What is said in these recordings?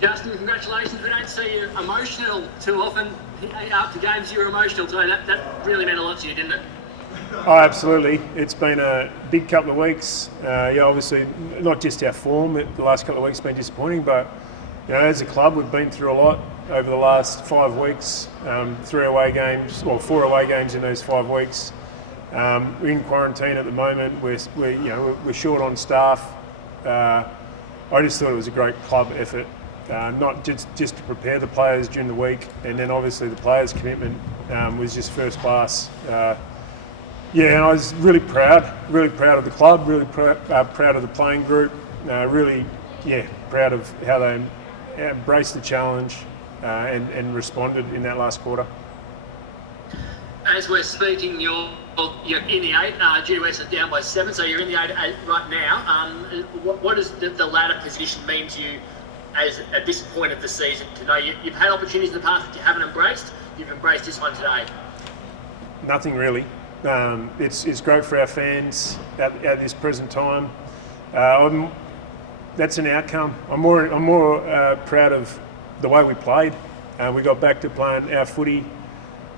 Justin, congratulations. We don't see you emotional too often. After games, you were emotional today. That really meant a lot to you, didn't it? Oh, absolutely. It's been a big couple of weeks. Obviously, not just our form. The last couple of weeks have been disappointing, but as a club, we've been through a lot over the last 5 weeks. 4 away games in those 5 weeks. We're in quarantine at the moment. We're short on staff. I just thought it was a great club effort. Not just to prepare the players during the week, and then obviously the players' commitment was just first class. And I was really proud of the club, really proud of the playing group, proud of how they embraced the challenge and responded in that last quarter. As we're speaking, you're in the 8. GWS are down by 7, so you're in the 8 right now. What does the ladder position mean to you at this point of the season? To know you've had opportunities in the past that you haven't embraced. You've embraced this one today. Nothing really. It's great for our fans at this present time. That's an outcome. I'm more proud of the way we played. We got back to playing our footy.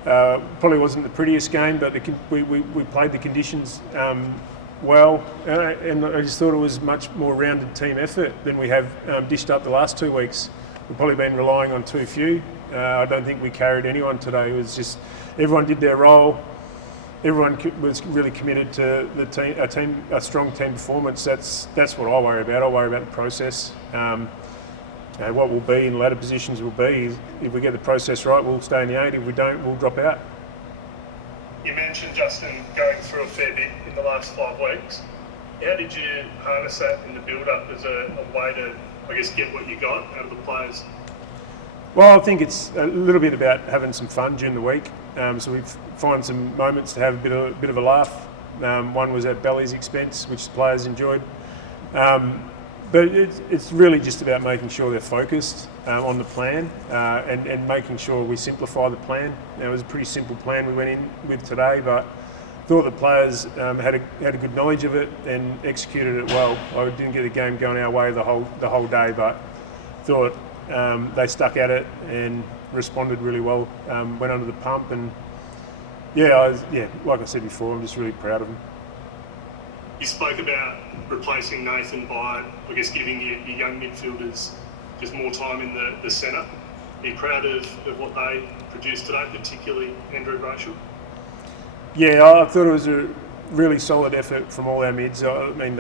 Probably wasn't the prettiest game, but we played the conditions well, and I just thought it was much more rounded team effort than we have dished up the last 2 weeks. We've probably been relying on too few. I don't think we carried anyone today. It was just everyone did their role. Everyone was really committed to a strong team performance. That's what I worry about. I worry about the process. What will be in ladder positions will be. If we get the process right, we'll stay in the 8. If we don't, we'll drop out. You mentioned, Justin, going through a fair bit in the last 5 weeks. How did you harness that in the build-up as a way to, get what you got out of the players? Well, I think it's a little bit about having some fun during the week. So we find some moments to have a bit of a laugh. One was at Belly's expense, which the players enjoyed. But it's really just about making sure they're focused on the plan and making sure we simplify the plan. It was a pretty simple plan we went in with today, but thought the players had a good knowledge of it and executed it well. I didn't get the game going our way the whole day, but thought they stuck at it and responded really well. Went under the pump, and like I said before, I'm just really proud of them. You spoke about replacing Nathan by, giving your young midfielders just more time in the centre. Are you proud of what they produced today, particularly Andrew Brayshaw? Yeah, I thought it was a really solid effort from all our mids. I mean,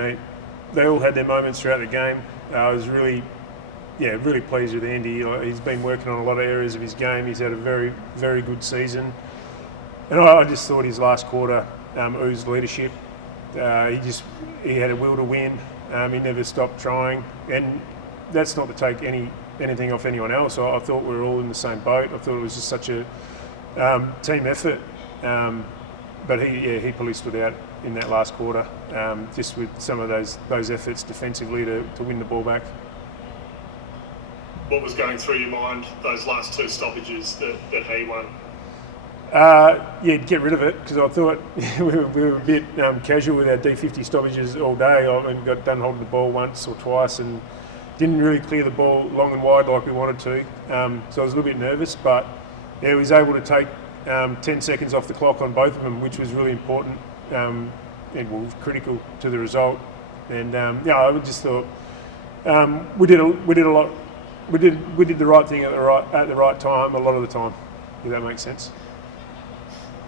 they all had their moments throughout the game. I was really pleased with Andy. He's been working on a lot of areas of his game. He's had a very, very good season. And I just thought his last quarter oozed leadership. He had a will to win. He never stopped trying, and that's not to take anything off anyone else. I thought we were all in the same boat. I thought it was just such a team effort. But he probably stood out in that last quarter, just with some of those efforts defensively to win the ball back. What was going through your mind those last 2 stoppages that he won? Get rid of it, because I thought we were a bit casual with our D50 stoppages all day. I got done holding the ball once or twice and didn't really clear the ball long and wide like we wanted to. So I was a little bit nervous, but he was able to take 10 seconds off the clock on both of them, which was really important and was critical to the result. And I just thought we did a lot. We did the right thing at the right time a lot of the time. If that makes sense.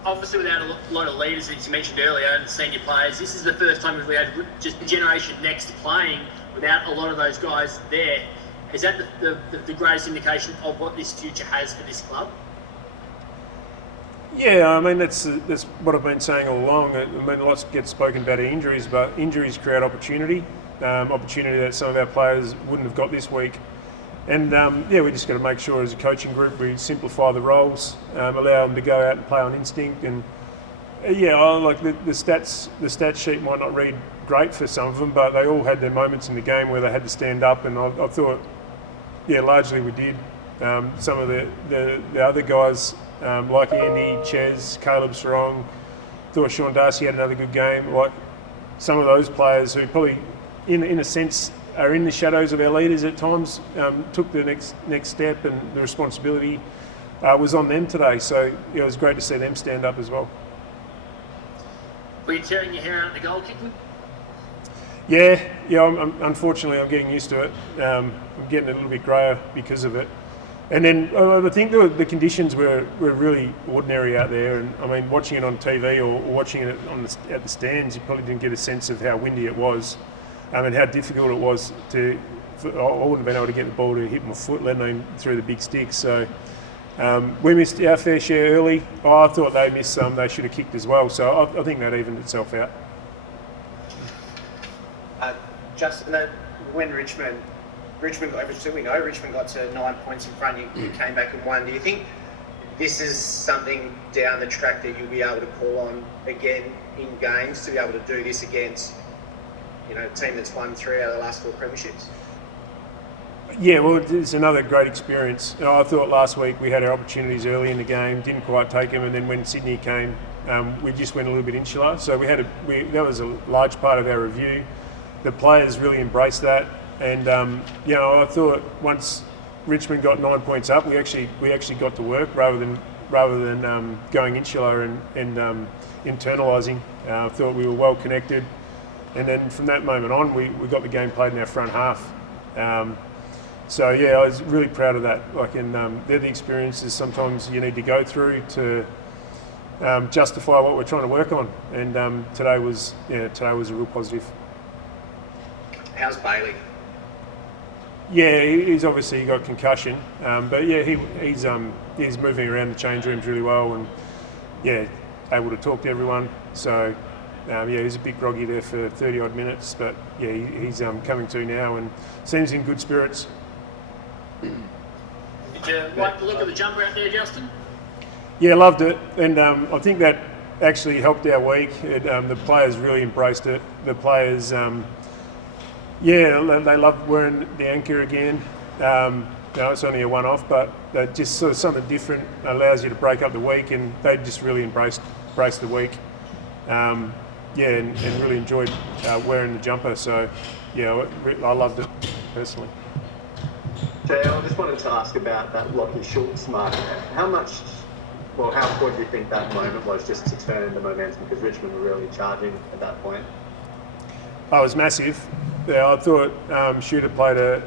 Obviously, without a lot of leaders, as you mentioned earlier, and senior players, this is the first time we've had just the generation next playing without a lot of those guys there. Is that the greatest indication of what this future has for this club? Yeah, I mean that's what I've been saying all along. I mean, lots gets spoken about injuries, but injuries create opportunity that some of our players wouldn't have got this week. And we just got to make sure as a coaching group we simplify the roles, allow them to go out and play on instinct. And I like the stats sheet might not read great for some of them, but they all had their moments in the game where they had to stand up, and I thought, largely we did. Some of the other guys like Andy, Ches, Caleb Sarong, thought Sean Darcy had another good game. Like some of those players who probably, in a sense, are in the shadows of our leaders at times, took the next step, and the responsibility was on them today. So it was great to see them stand up as well. Were you tearing your hair out at the goal kicking? Yeah. Unfortunately, I'm getting used to it. I'm getting a little bit greyer because of it. And then I think the conditions were really ordinary out there. And I mean, watching it on TV or watching it at the stands, you probably didn't get a sense of how windy it was, and how difficult it was I wouldn't have been able to get the ball to hit my foot, let alone through the big sticks. So we missed our fair share early. I thought they missed some. They should have kicked as well. So I think that evened itself out. Justin, when Richmond got, we know Richmond got to 9 points in front, you came back and won. Do you think this is something down the track that you'll be able to call on again in games to be able to do this against, a team that's won 3 out of the last 4 premierships? Yeah, well, it's another great experience. I thought last week we had our opportunities early in the game, didn't quite take them, and then when Sydney came, we just went a little bit insular. So that was a large part of our review. The players really embraced that. And I thought once Richmond got 9 points up, we actually got to work rather than going insular and internalising. I thought we were well connected, and then from that moment on, we got the game played in our front half. So I was really proud of that. They're the experiences sometimes you need to go through to justify what we're trying to work on. And today was a real positive. How's Bailey? Yeah, he's obviously got concussion, but yeah, he's moving around the change rooms really well, and able to talk to everyone. So he's a bit groggy there for 30 odd minutes, but yeah, he's coming to now and seems in good spirits. Did you like the look of the jumper out there, Justin? Yeah, loved it, and I think that actually helped our week. The players really embraced it. The players. They love wearing the anchor again. It's only a one-off, but just sort of something different allows you to break up the week, and they just really embraced the week. And really enjoyed wearing the jumper. So, I loved it personally. Jay, I just wanted to ask about that Lockie Schultz mark. How important do you think that moment was just to turn the momentum, because Richmond were really charging at that point? Oh, it was massive. Yeah, I thought Shooter played a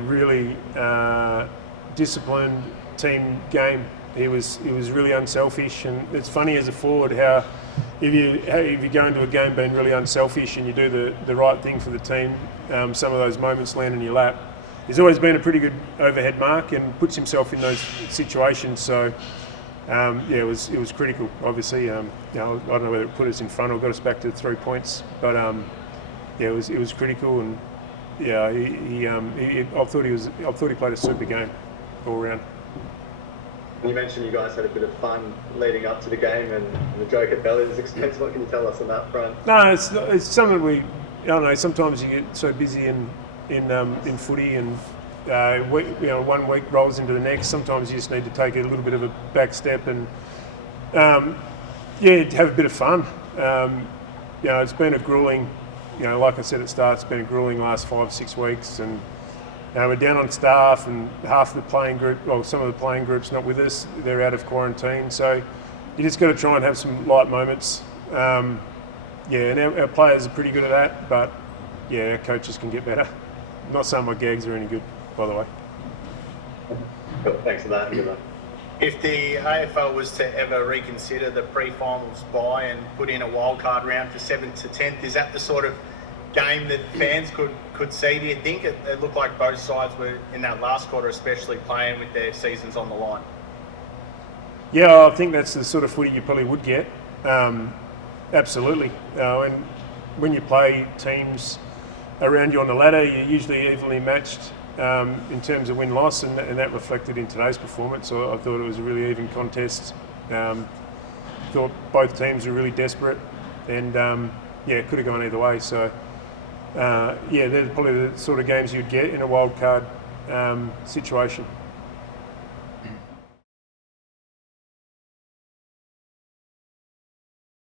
really disciplined team game. He was really unselfish, and it's funny as a forward how if you go into a game being really unselfish and you do the right thing for the team, some of those moments land in your lap. He's always been a pretty good overhead mark and puts himself in those situations. So it was critical. Obviously, I don't know whether it put us in front or got us back to 3 points, but it was critical, and I thought he played a super game all round. You mentioned you guys had a bit of fun leading up to the game, and the joke at Belly's expense. What can you tell us on that front? No, it's something I don't know. Sometimes you get so busy in footy, and 1 week rolls into the next. Sometimes you just need to take a little bit of a back step and have a bit of fun. It's been a grueling. Like I said at the start, it's been a grueling last 5-6 weeks, and we're down on staff, and half the playing group, some of the playing group's not with us. They're out of quarantine, so you just got to try and have some light moments. And our players are pretty good at that, but our coaches can get better. I'm not saying my gags are any good, by the way. Cool. Thanks for that. Good luck. If the AFL was to ever reconsider the pre-finals bye and put in a wildcard round for 7th to 10th, is that the sort of game that fans could see, do you think? It looked like both sides were, in that last quarter especially, playing with their seasons on the line. Yeah, I think that's the sort of footy you probably would get. Absolutely. And when you play teams around you on the ladder, you're usually evenly matched in terms of win-loss, and that reflected in today's performance. So I thought it was a really even contest. Thought both teams were really desperate, and it could have gone either way. So they're probably the sort of games you'd get in a wild card situation.